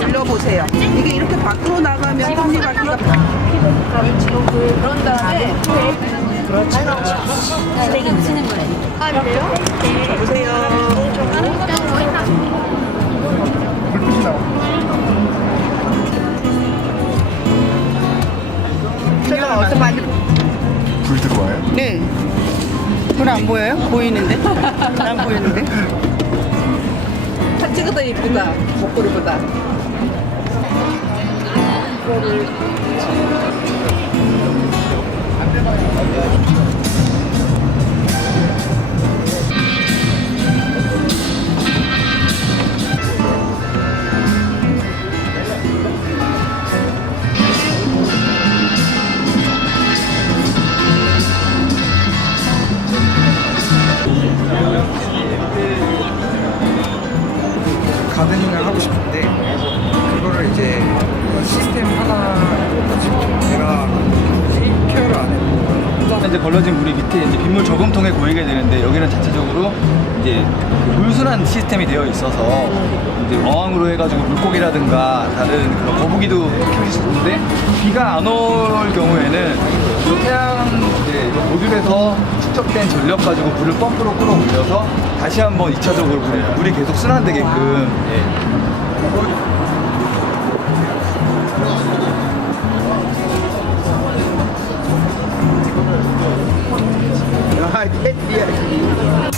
돌려보세요. 이게 이렇게 밖으로 나가면 톱니바퀴가 그런 다음에 그렇지 그렇지. 되게 무시는 거예요. 아 네. 보세요. 불빛이 음. 나와. 불 들어와요? 네. 불 안 보여요? 보이는데? 안 보이는데? 사 찍어도 이쁘다. 목걸이보다. 가드닝을 하고 싶은데 그거를 이제 시스템 하나 내가 케어를 안 했고 이제 걸러진 물이 밑에 이제 빗물 저금통에 고이게 되는데 여기는 자체적으로 이제 그 물순환 시스템이 되어 있어서 이제 어항으로 해가지고 물고기라든가 다른 그런 거북이도 키우실 수 있는데 비가 안 올 경우에는 이 태양 이제 이 모듈에서 축적된 전력 가지고 물을 펌프로 끌어올려서 다시 한번 2차적으로 물이, 물이 계속 순환되게끔 예. 아, 캔디야